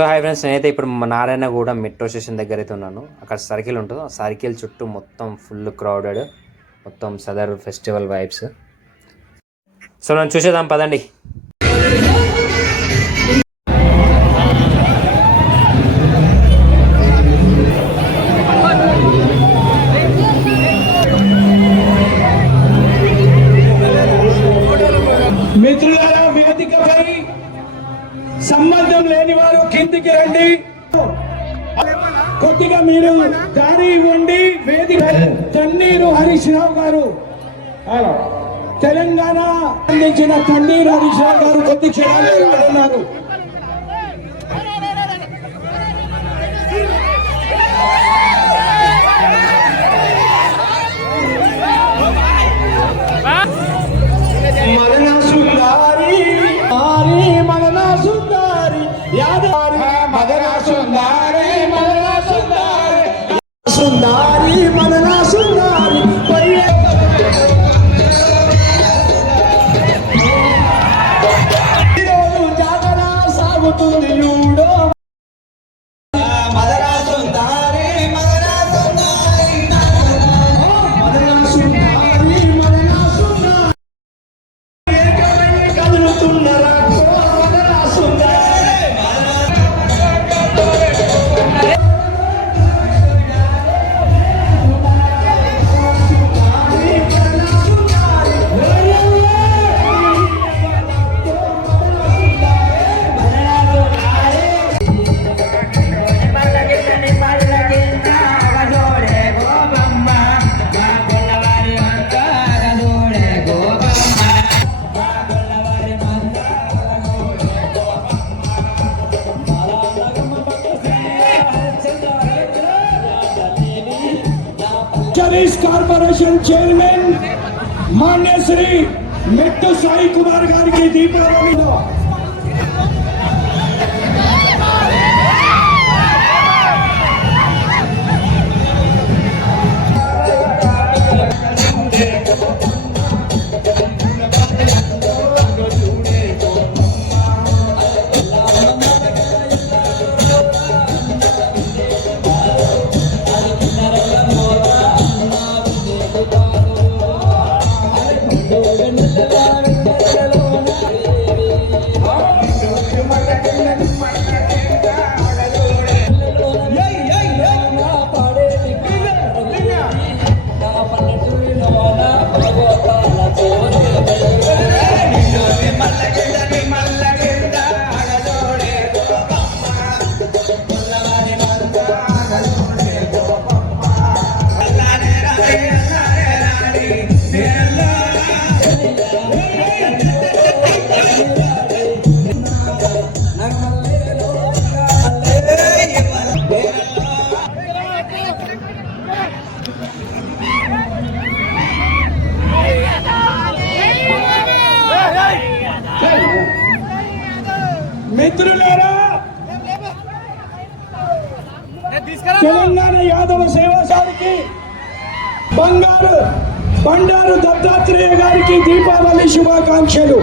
So hi friends, నేనైతే ఇప్పుడు Narayanguda metro station దగ్గర అయితే ఉన్నాను. అక్కడ సర్కిల్ ఉంటుంది, ఆ సర్కిల్ చుట్టూ మొత్తం ఫుల్ క్రౌడెడ్, మొత్తం సదర్ ఫెస్టివల్ వైబ్స్. సో నన్ను చూసేద్దాం పదండి. మిత్రులారా, వేదికపై సంబంధం లేని వారు కిందికి రండి. కొద్దిగా మీరు దారి ఇవ్వండి. వేదిక తన్నీరు హరీష్ రావు గారు, తెలంగాణ అందించిన తన్నీరు హరీష్ రావు గారు కొద్ది క్షణాలు ఉన్నారు. మదన సుందారి మదన సుందారి యాదారి మదన సుందారి మదన సుందారి సుందారి మదన సుందారి ఈరోజు జాగర సాగుతుంది చూడో. మదన సుందారి మదన సుందారి మదన సుందారి మదన సుందారి కదులుతున్నరా మదన సుందారి కార్పొరేషన్ చైర్మన్ మాన్య శ్రీ మెట్టు సాయి కుమార్ గారికి దీపావళిలో మిత్రులారా, తెలంగాణ యాదవ సేవా సమితి బండారు దత్తాత్రేయ గారికి దీపావళి శుభాకాంక్షలు.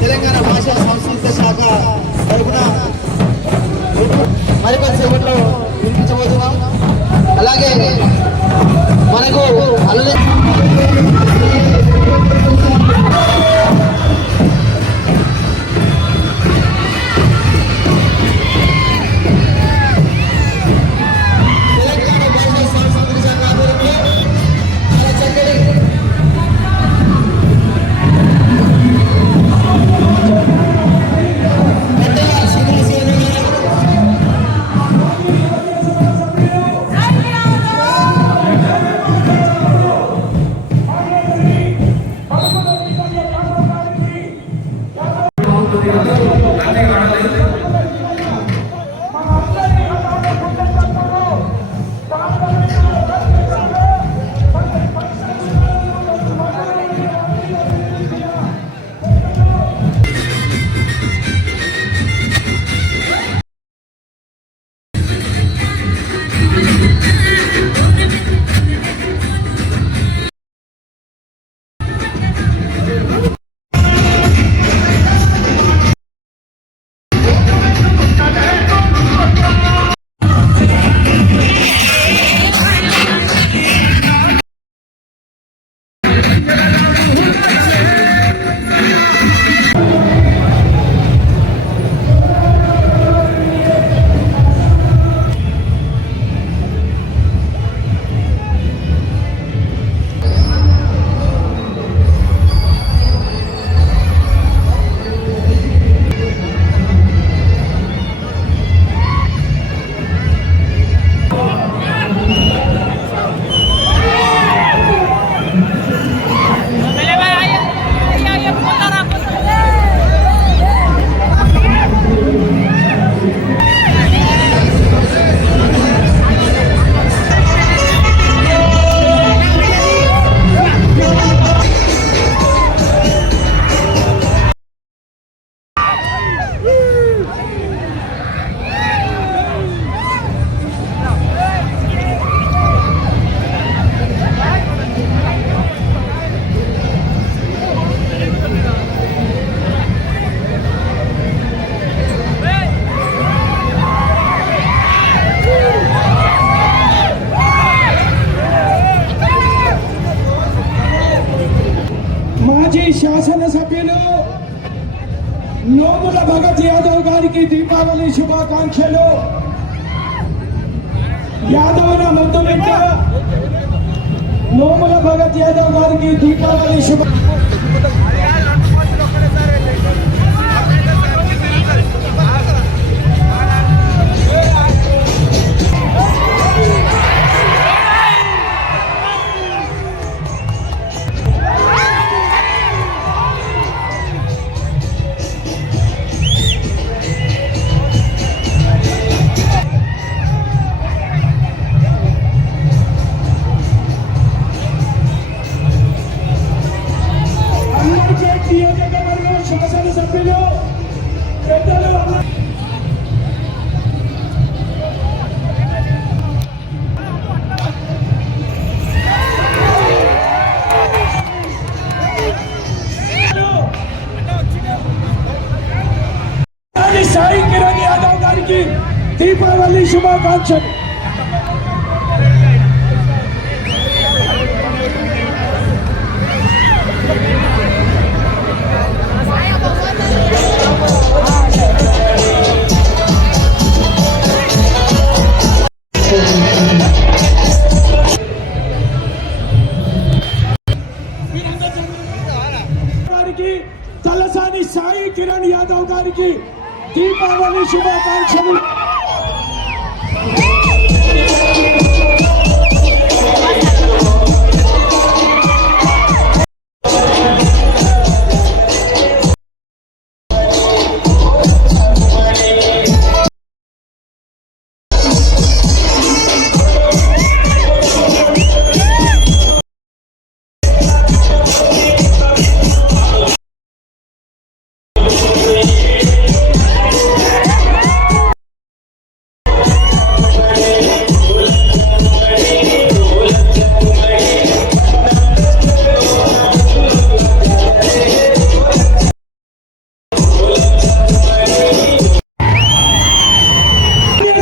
తెలంగాణ భాషా సంస్కృతి శాఖ తరఫున మరికొన్ని సేవల్లో వినిపించబోతున్నాం. అలాగే మనకు శాసనసభ్యులు నోముల భగత్ యాదవ్ గారికి దీపావళి శుభాకాంక్షలు. యాదవన ముద్దు బిడ్డ నోముల భగత్ యాదవ్ గారికి దీపావళి శుభ. శాసనసభ్యులు పెద్దలు సాయి కిరణ్ యాదవ్ గారికి దీపావళి శుభాకాంక్షలు. తలసాని సాయి కిరణ్ యాదవ్ గారికి దీపావళి శుభాకాంక్షలు.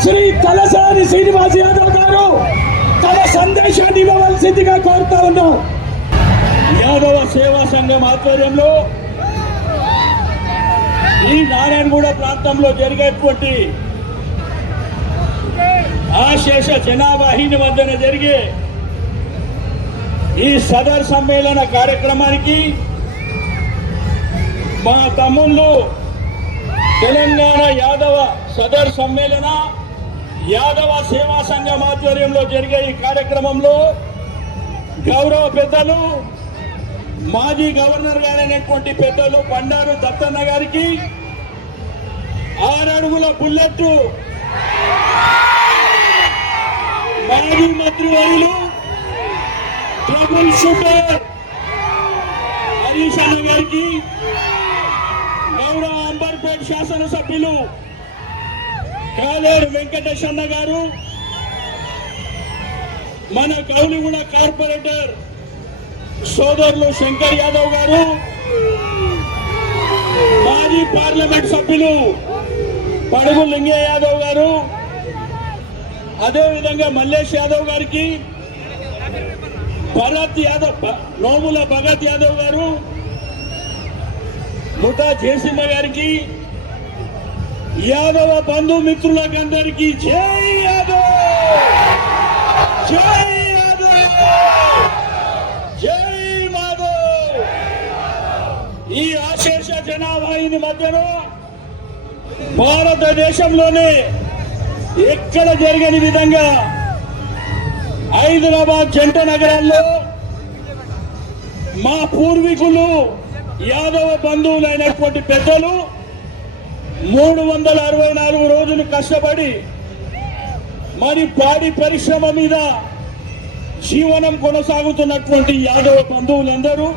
శ్రీ తలసాని శ్రీనివాస్ యాదవ్ గారు తన సందేశాన్ని ఇవ్వవలసిందిగా కోరుతా ఉన్నాం. యాదవ సేవా సంఘం ఆధ్వర్యంలో ఈ నారాయణగూడ ప్రాంతంలో జరిగేటువంటి ఆశేష జనావాహిని మధ్యన జరిగే ఈ సదర్ సమ్మేళన కార్యక్రమానికి మా తమ్ముళ్ళు తెలంగాణ యాదవ సదర్ సమ్మేళన యాదవ సేవా సంఘం ఆధ్వర్యంలో జరిగే ఈ కార్యక్రమంలో గౌరవ పెద్దలు మాజీ గవర్నర్ గారైనటువంటి పెద్దలు బండారు దత్తన్న గారికి 6 అడుగుల బుల్లెట్ మాజీ మంత్రివర్యులు ట్రబుల్ షూటర్ హరీష్ అన్న గారికి గౌరవ అంబర్పేట్ శాసనసభ్యులు కాలేరు వెంకటేష్ అన్న గారు, మన కౌలిగూడ కార్పొరేటర్ సోదరులు శంకర్ యాదవ్ గారు, మాజీ పార్లమెంట్ సభ్యులు పడుగు లింగయ్య యాదవ్ గారు, అదేవిధంగా మల్లేష్ యాదవ్ గారికి, భరత్ యాదవ్ నోముల భగత్ యాదవ్ గారు, ముఠా జయసింహ గారికి, యాదవ బంధుమిత్రులకందరికీ జై యాదవ్, జై యాదవ్, జై మాధవ్. ఈ ఆశేష జనాభాయిని మధ్యలో భారతదేశంలోనే ఎక్కడ జరగని విధంగా హైదరాబాద్ జంట నగరాల్లో మా పూర్వీకులు యాదవ బంధువులైనటువంటి పెద్దలు 364 రోజులు కష్టపడి మరి పాడి పరిశ్రమ మీద జీవనం కొనసాగుతున్నటువంటి యాదవ బంధువులందరూ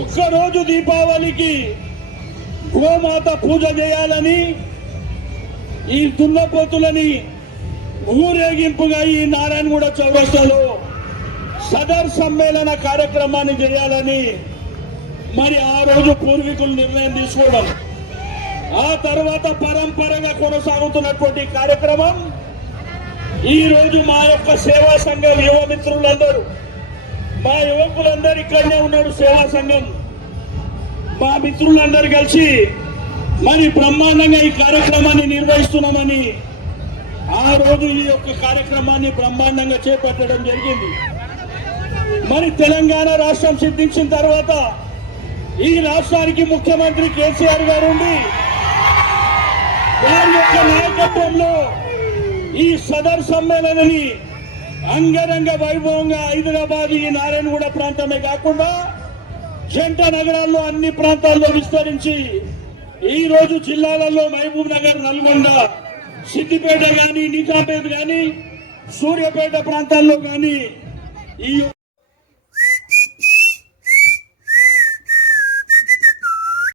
ఒక్కరోజు దీపావళికి గోమాత పూజ చేయాలని ఈ దున్నపోతులని ఊరేగింపుగా ఈ నారాయణగూడ చౌరస్తాలో సదర్ సమ్మేళన కార్యక్రమాన్ని చేయాలని మరి ఆ రోజు పూర్వీకులు నిర్ణయం తీసుకోవడం, ఆ తర్వాత పరంపరగా కొనసాగుతున్నటువంటి కార్యక్రమం ఈ రోజు మా యొక్క సేవా సంఘం యువ మిత్రులందరూ, మా యువకులందరూ ఇక్కడనే ఉన్నారు. సేవా సంఘం మా మిత్రులందరూ కలిసి మరి బ్రహ్మాండంగా ఈ కార్యక్రమాన్ని నిర్వహిస్తున్నామని ఆ రోజు ఈ యొక్క కార్యక్రమాన్ని బ్రహ్మాండంగా చేపట్టడం జరిగింది. మరి తెలంగాణ రాష్ట్రం సిద్ధించిన తర్వాత ఈ రాష్ట్రానికి ముఖ్యమంత్రి కేసీఆర్ గారు ఉండి వారి యొక్క నాయకత్వంలో ఈ సదర్ సమ్మేళనాన్ని అంగరంగ వైభవంగా హైదరాబాద్ ఈ నారాయణగూడ ప్రాంతమే కాకుండా జంట నగరాల్లో అన్ని ప్రాంతాల్లో విస్తరించి ఈ రోజు జిల్లాలలో మహబూబ్ నగర్, నల్గొండ, సిద్దిపేట గాని, నిజాంపేట గాని, సూర్యాపేట ప్రాంతాల్లో గాని ఈ